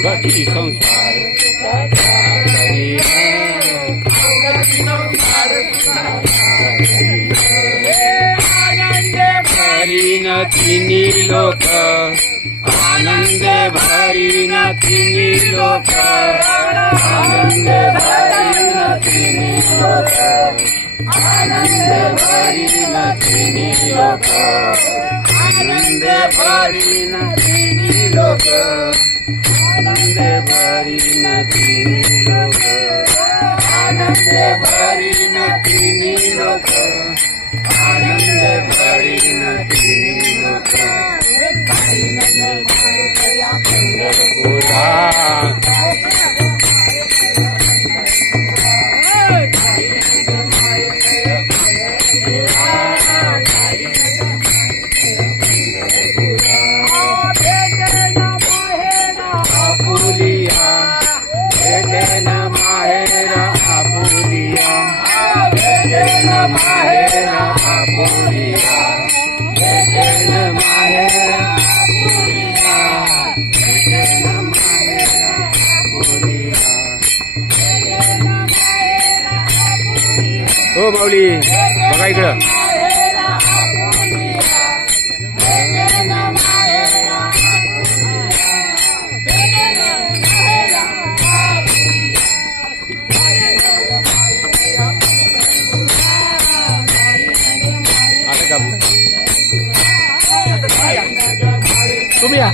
अवघी संसार भरीन तिन्ही लोक आनंदे भरीन तिन्ही लोक आनंदे भरीन तिन्ही लोक आनंदे भरीन तिन्ही लोक आनंदे भरीन तिन्ही लोक आनंदे भरीन तिन्ही लोक आनंदे भरीन तिन्ही लोक आनंदे भरीन तिन्ही लोक आनंदे पंढरपुरा हो माऊली बघा इकडं आता का तुम्ही या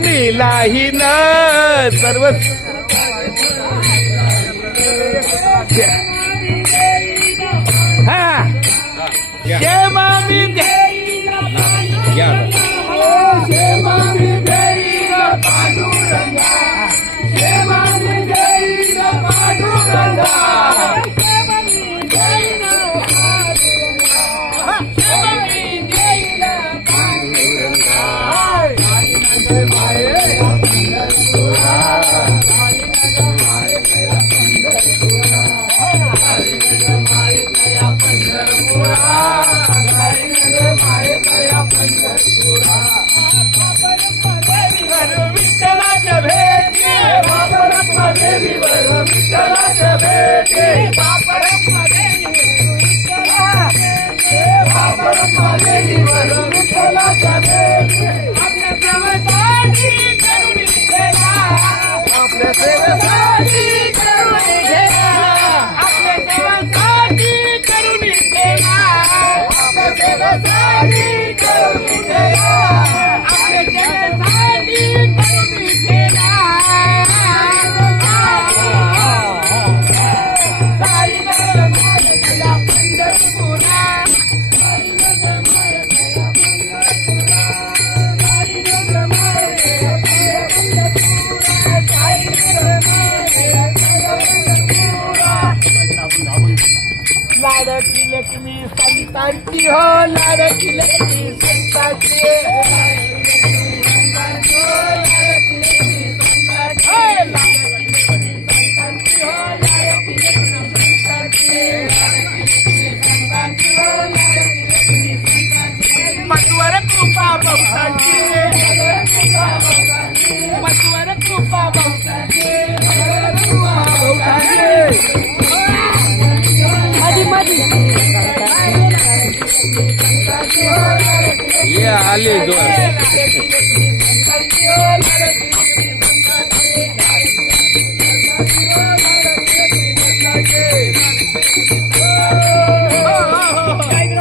मीलाही न सर्व हा शेमामी शेमामी पांडुरंगा शेमामी पांडुरंगा लाडकी लक्ष्मी संतांची हो लाडकी लक्ष्मी संतांची मधुवर कृपा भक्तांची मधुवर कृपा भक्तांची ये आले द्वार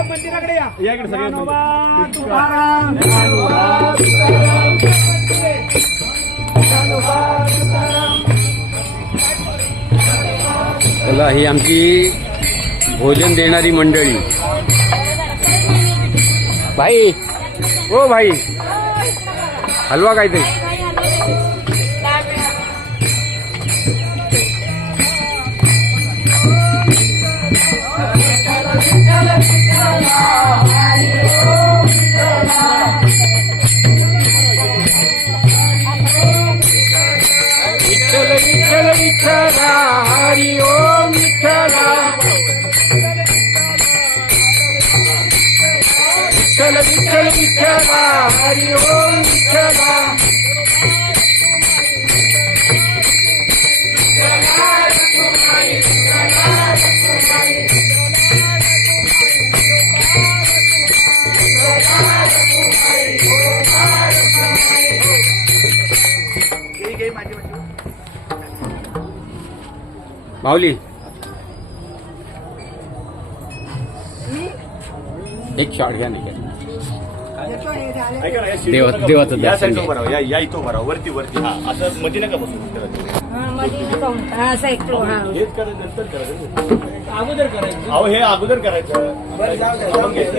मंदिराकडे या इकडे सगळे चला ही आमची भोजन देणारी मंडळी भाई ओ भाई हलवा काहीतरी विठ्ठला हरी ओम विठ्ठला माऊली एक शॉट घ्या नाही ऐका ना, या देवा- शिडीवर देवाचं नका- या दर्शन साईडला घे. उभं राहा, या इथं उभं राहा, वरती वरती हा असं मध्ये नका बसू असं ऐकतो हा हेच करायचं नंतर करायचं अगोदर करायचं अहो हे अगोदर करायचं आपण घ्यायचं.